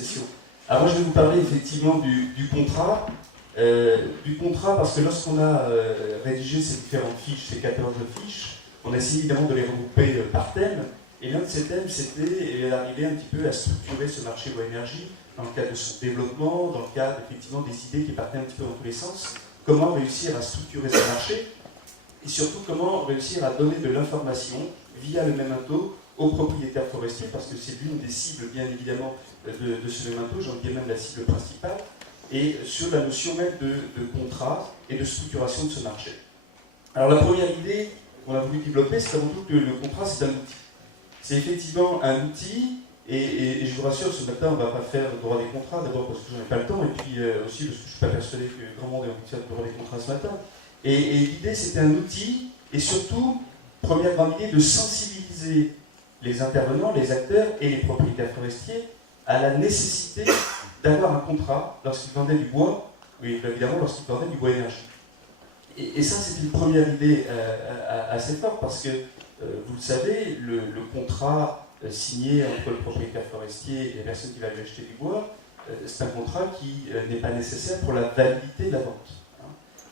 session. Alors moi je vais vous parler effectivement du contrat. Du contrat parce que lorsqu'on a rédigé ces différentes fiches, ces 14 fiches, on a essayé évidemment de les regrouper par thème. Et l'un de ces thèmes, c'était d'arriver un petit peu à structurer ce marché bois énergie dans le cadre de son développement, dans le cadre effectivement des idées qui partaient un petit peu dans tous les sens. Comment réussir à structurer ce marché et surtout comment réussir à donner de l'information via le mémento aux propriétaires forestiers, parce que c'est l'une des cibles bien évidemment de ce mémento, j'en dirais même la cible principale, et sur la notion même de contrat et de structuration de ce marché. Alors la première idée qu'on a voulu développer, c'est avant tout que le contrat c'est un outil. C'est effectivement un outil, et je vous rassure, ce matin on ne va pas faire le droit des contrats, d'abord parce que j'en ai pas le temps, et puis aussi parce que je ne suis pas persuadé que grand monde ait envie de faire le droit des contrats ce matin. Et l'idée c'était un outil, et surtout, première grande idée, de sensibiliser les intervenants, les acteurs et les propriétaires forestiers à la nécessité d'avoir un contrat lorsqu'ils vendaient du bois, oui évidemment lorsqu'ils vendaient du bois énergie. Et ça c'est une première idée assez forte parce que vous le savez, le contrat signé entre le propriétaire forestier et la personne qui va lui acheter du bois, c'est un contrat qui n'est pas nécessaire pour la validité de la vente.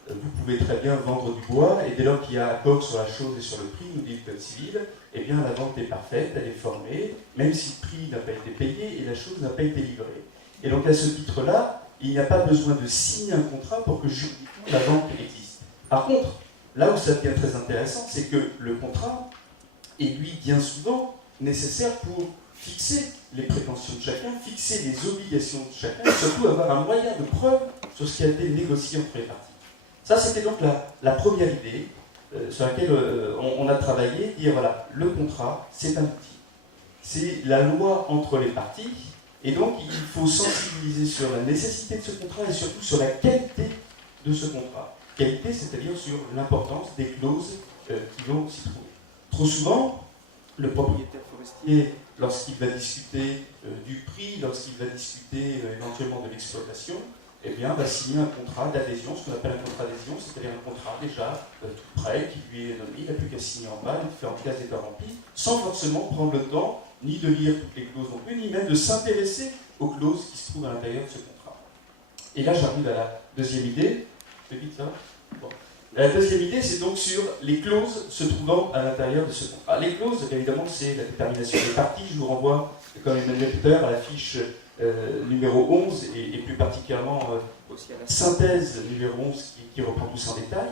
Vous pouvez très bien vendre du bois et dès lors qu'il y a accord sur la chose et sur le prix, nous dit le code civil, eh bien la vente est parfaite, elle est formée, même si le prix n'a pas été payé et la chose n'a pas été livrée. Et donc à ce titre-là, il n'y a pas besoin de signer un contrat pour que juridiquement la vente existe. Par contre, là où ça devient très intéressant, c'est que le contrat est lui bien souvent nécessaire pour fixer les prétentions de chacun, fixer les obligations de chacun, et surtout avoir un moyen de preuve sur ce qui a été négocié entre les parties. Ça, c'était donc la première idée sur laquelle on a travaillé, dire voilà, le contrat, c'est un outil. C'est la loi entre les parties, et donc il faut sensibiliser sur la nécessité de ce contrat et surtout sur la qualité de ce contrat. Qualité, c'est-à-dire sur l'importance des clauses qui vont s'y trouver. Trop souvent, le propriétaire forestier, lorsqu'il va discuter du prix, lorsqu'il va discuter éventuellement de l'exploitation, eh bien, va signer un contrat d'adhésion, ce qu'on appelle un contrat d'adhésion, c'est-à-dire un contrat déjà tout prêt, qui lui est donné, il n'a plus qu'à signer en bas, les différentes cases étant remplies, sans forcément prendre le temps ni de lire toutes les clauses non plus, ni même de s'intéresser aux clauses qui se trouvent à l'intérieur de ce contrat. Et là, j'arrive à la deuxième idée. Je fais vite ça ? Bon. La deuxième idée, c'est donc sur les clauses se trouvant à l'intérieur de ce contrat. Les clauses, évidemment, c'est la détermination des parties. Je vous renvoie, comme Emmanuel tout à l'heure, à la fiche numéro 11 et plus particulièrement aussi à la synthèse numéro 11 qui reprend tout ça en détail.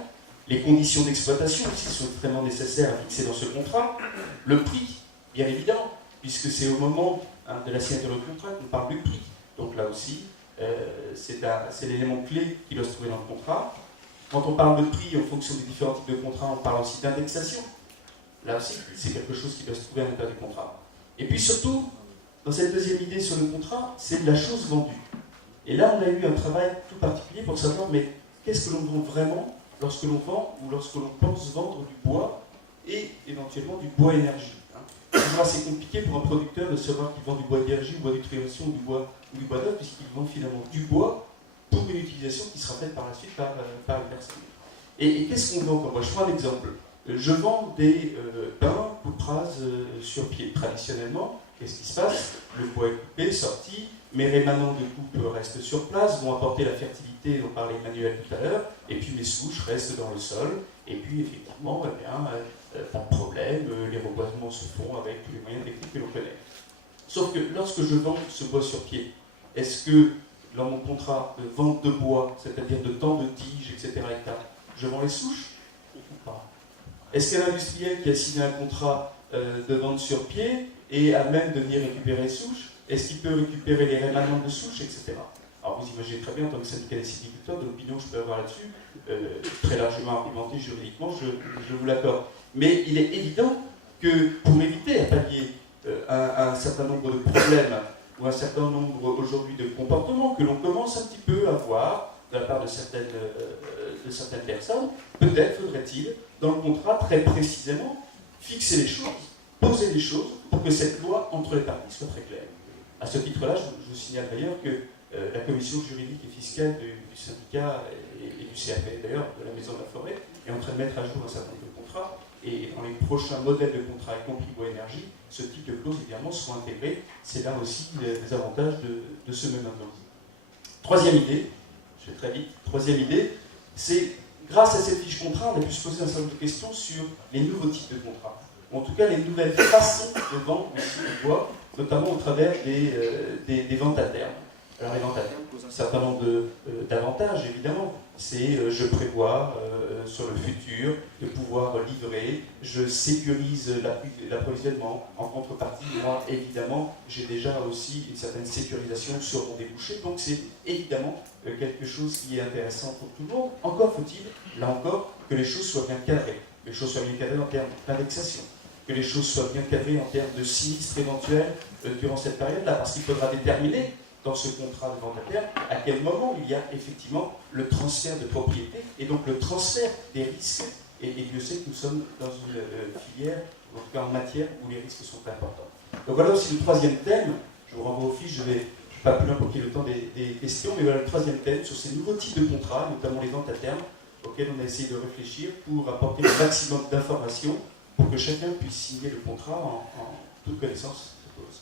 Les conditions d'exploitation aussi sont extrêmement nécessaires à fixer dans ce contrat. Le prix, bien évidemment, puisque c'est au moment de la signature du contrat qu'on parle du prix. Donc là aussi, c'est l'élément clé qui doit se trouver dans le contrat. Quand on parle de prix en fonction des différents types de contrats, on parle aussi d'indexation. Là aussi, c'est quelque chose qui doit se trouver à l'intérieur du contrat. Et puis surtout, dans cette deuxième idée sur le contrat, c'est de la chose vendue. Et là, on a eu un travail tout particulier pour savoir, mais qu'est-ce que l'on vend vraiment lorsque l'on vend ou lorsque l'on pense vendre du bois et éventuellement du bois énergie. C'est toujours assez compliqué pour un producteur de savoir qu'il vend du bois d'énergie, du bois d'utilisation ou du bois d'œuf, puisqu'il vend finalement du bois pour une utilisation qui sera faite par la suite par une personne. Et qu'est-ce qu'on vend comme moi? Je prends un exemple. Je vends des pains coupe-rases sur pied. Traditionnellement, qu'est-ce qui se passe? Le bois est coupé, sorti, mes rémanents de coupe restent sur place, vont apporter la fertilité dont parlait Emmanuel tout à l'heure, et puis mes souches restent dans le sol, et puis effectivement, eh bien, pas de problème, les reboisements se font avec tous les moyens techniques que l'on connaît. Sauf que lorsque je vends ce bois sur pied, est-ce que dans mon contrat de vente de bois, c'est-à-dire de temps de tige, etc., je vends les souches ou pas? Est-ce qu'un industriel qui a signé un contrat de vente sur pied et à même de venir récupérer les souches, est-ce qu'il peut récupérer les rémanents de souches, etc. Alors vous imaginez très bien, en tant que syndicat des sylviculteurs, de l'opinion que je peux avoir là-dessus, très largement argumentée juridiquement, je vous l'accorde. Mais il est évident que pour éviter à pallier un certain nombre de problèmes ou un certain nombre aujourd'hui de comportements que l'on commence un petit peu à voir de la part de certaines personnes, peut-être faudrait-il, dans le contrat, très précisément, fixer les choses, poser les choses, pour que cette loi entre les parties soit très claire. À ce titre-là, je vous signale d'ailleurs que La commission juridique et fiscale du syndicat et du CRP, d'ailleurs, de la Maison de la Forêt, est en train de mettre à jour un certain nombre de contrats. Et dans les prochains modèles de contrats, y compris bois énergie, ce type de clauses évidemment seront intégrées. C'est là aussi des avantages de ce mémorandum. Troisième idée, je vais très vite, troisième idée, c'est grâce à cette fiche contrat, on a pu se poser un certain nombre de questions sur les nouveaux types de contrats. Ou en tout cas, les nouvelles façons de vendre aussi le bois, notamment au travers des ventes à terme. Alors les ventes à terme posent un certain nombre d'avantages, évidemment. C'est je prévois sur le futur de pouvoir livrer, je sécurise l'approvisionnement. En contrepartie, moi, évidemment, j'ai déjà aussi une certaine sécurisation sur mon débouché. Donc c'est évidemment quelque chose qui est intéressant pour tout le monde. Encore faut-il, là encore, que les choses soient bien cadrées. Que les choses soient bien cadrées en termes d'indexation. Que les choses soient bien cadrées en termes de sinistres éventuels durant cette période-là. Parce qu'il faudra déterminer dans ce contrat de vente à terme, à quel moment il y a effectivement le transfert de propriété et donc le transfert des risques. Et Dieu sait que nous sommes dans une filière, en tout cas en matière, où les risques sont importants. Donc voilà aussi le troisième thème. Je vous renvoie aux fiches, je ne vais pas plus loin pour qu'il y ait le temps des questions, mais voilà le troisième thème sur ces nouveaux types de contrats, notamment les ventes à terme, auxquels on a essayé de réfléchir pour apporter le maximum d'informations pour que chacun puisse signer le contrat en toute connaissance de cause.